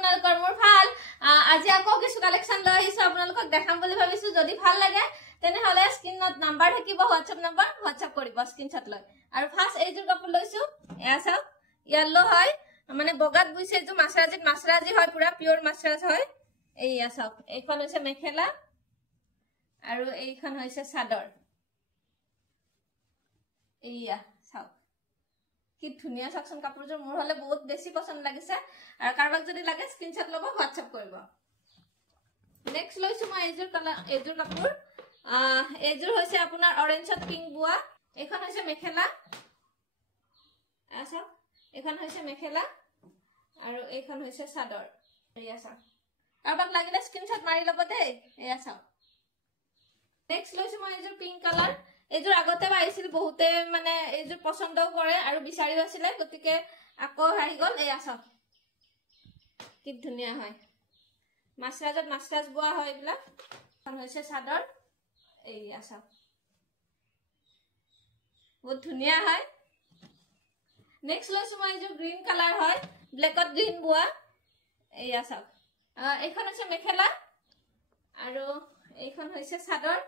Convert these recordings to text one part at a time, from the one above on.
আপোনালোকৰ মোৰ ভাল আজি আকৌ কিছু কালেকচন লৈ আহিছো আপোনালোকক দেখাম বুলি ভাবিছো যদি ভাল লাগে তেনে হলে স্ক্ৰিনত নাম্বাৰ থাকিব WhatsApp নাম্বাৰ WhatsApp কৰিব স্ক্ৰিনশ্বট লৈ আৰু ফাৰ্স্ট এইযোৰ কাপোৰ লৈছো এয়া চাওক ইয়েলো হয় মানে বগাত বুইছে যে মাছৰাজি হয় পুৰা পিওৰ মাছৰাজ হয় এইয়া চাওক এইখন হৈছে মেখেলা আৰু এইখন হৈছে চাদৰ এইয়া চাওক কি ধুনিয়া সাকশন কাপোৰজোৰ মোৰ হলে বহুত বেছি পছন্দ লাগিছে আৰু কাৰবাক যদি লাগে স্ক্ৰিনশ্বট লব WhatsApp কৰিব নেক্সট লৈছো মই এইযোৰ কাপোৰ এইযোৰ হৈছে আপোনাৰ অৰেঞ্জত পিংক বুয়া এইখন হৈছে মেখেলা আছা এইখন হৈছে মেখেলা আৰু এইখন হৈছে চাদৰ এয়া চাওক কাৰবাক লাগিলে স্ক্ৰিনশ্বট মাৰি লব দেই এয়া চাওক নেক্সট লৈছো মই এইযোৰ পিংক কালাৰ এইযোৰ আগতে আহিছিল বহুতে মানে এইযোৰ পছন্দও কৰে আৰু বিচাৰিও আছিল গতিকে আকৌ আহি গল এয়া চাওক কি ধুনিয়া হয় মাছৰাজ বুয়া হয় এইবিলাক এখন হৈছে চাদৰ এইয়া চাওক বহুত ধুনিয়া হয় নেক্সট লৈছো মই এইযোৰ গ্ৰীন কালাৰ হয় ব্লেকত গ্ৰীন বুয়া এইয়া চাওক এইখন হৈছে মেখেলা আৰু এইখন হৈছে চাদৰ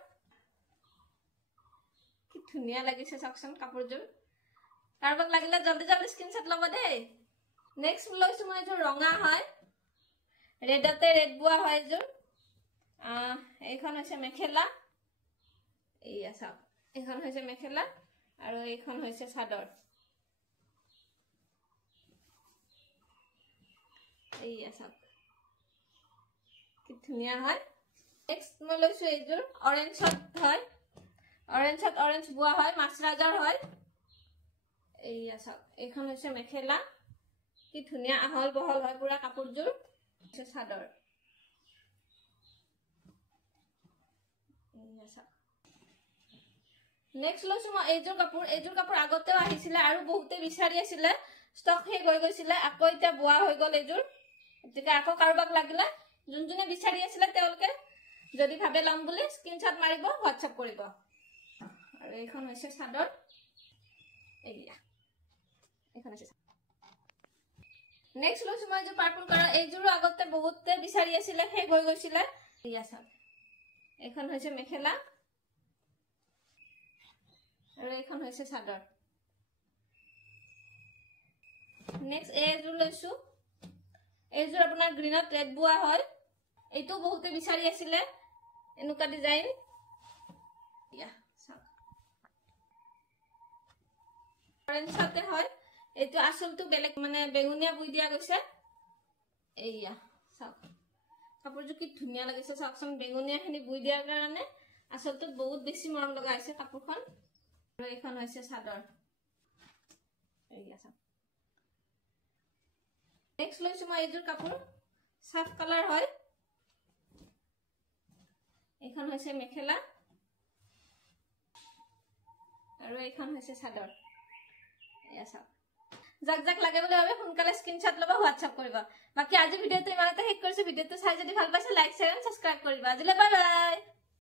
কি ধুনিয়া লাগিছে চাওকচোন কাপোৰযোৰ কাৰবাক লাগিলে জলদি স্ক্ৰিনশ্বট লব দেই নেক্সট লৈছো মই এইযোৰ ৰঙা হয় ৰেডতে ৰেড বুয়া হয় এইযোৰ এইখন হৈছে মেখেলা এইয়া চাওক এইখন হৈছে মেখেলা আৰু এইখন হৈছে চাদৰ এইয়া চাওক কি ধুনিয়া হয় নেক্সট মই লৈছো এইযোৰ অৰেঞ্জত হয় অৰেঞ্জ বুয়া হয় মাছৰাজৰ হয় এইয়া চাওক এইখন হৈছে মেখেলা কি ধুনিয়া আহল বহল হয় পুৰা কাপোৰযোৰ হৈছে চাদৰ এইয়া চাওক নেক্সট লৈছো মই এইযোৰ কাপোৰ আগতেও আহিছিল আৰু বহুতে বিচাৰি আছিল ষ্টক হে গৈছিল আকৌ এতিয়া বুয়া হৈ গল এইযোৰ গতিকে আকৌ কাৰবাক লাগিলে যোনজনে বিচাৰি আছিল তেওঁলোকে যদি ভাবে লম বুলি স্ক্ৰিনশ্বট মাৰিব WhatsApp কৰিব আৰু এইখন হৈছে চাদৰ এইয়া এইখন হৈছে নেক্সট লৈছো মই যে পাৰ্পল কালাৰ এইযোৰ আগতে বহুতে বিচাৰি আছিল হে গৈ গৈছিল এইয়া চাওক এইখন হৈছে মেখেলা আৰু এইখন হৈছে চাদৰ নেক্সট এইযোৰ লৈছো এইযোৰ আপোনাৰ গ্ৰীনত ৰেড বুয়া হয় এইটো বহুতে বিচাৰি আছিল এনেকুৱা ডিজাইন ইয়া চাওক অৰেঞ্জতে হয় এইটো আসলটো বেলেগ মানে বেগুনিয়া বুই দিয়া গৈছে এইয়া চাওক কাপোৰযোৰ কি ধুনিয়া লাগিছে চাওকচোন বেগুনিয়াখিনি বুই দিয়াৰ কাৰণে আসলটো বহুত বেছি মৰম লগা আছে কাপোৰখন আৰু এইখন হৈছে চাদৰ এইয়া চাওক নেক্সট লৈছো মই এইযোৰ কাপোৰ সাফ কালাৰ হয় এইখন হৈছে মেখেলা আৰু এইখন হৈছে চাদৰ এয়া চাওক যাক লাগে বুলি ভাবে সোনকালে স্ক্ৰিনশ্বট লব WhatsApp কৰিব বাকি আজি ভিডিওটো ইমানতে শেষ কৰিছো ভিডিওটো চাই যদি ভাল পাইছে লাইক শ্বেয়াৰ আৰু সাবস্ক্ৰাইব কৰিবা আজিলৈ বাই বাই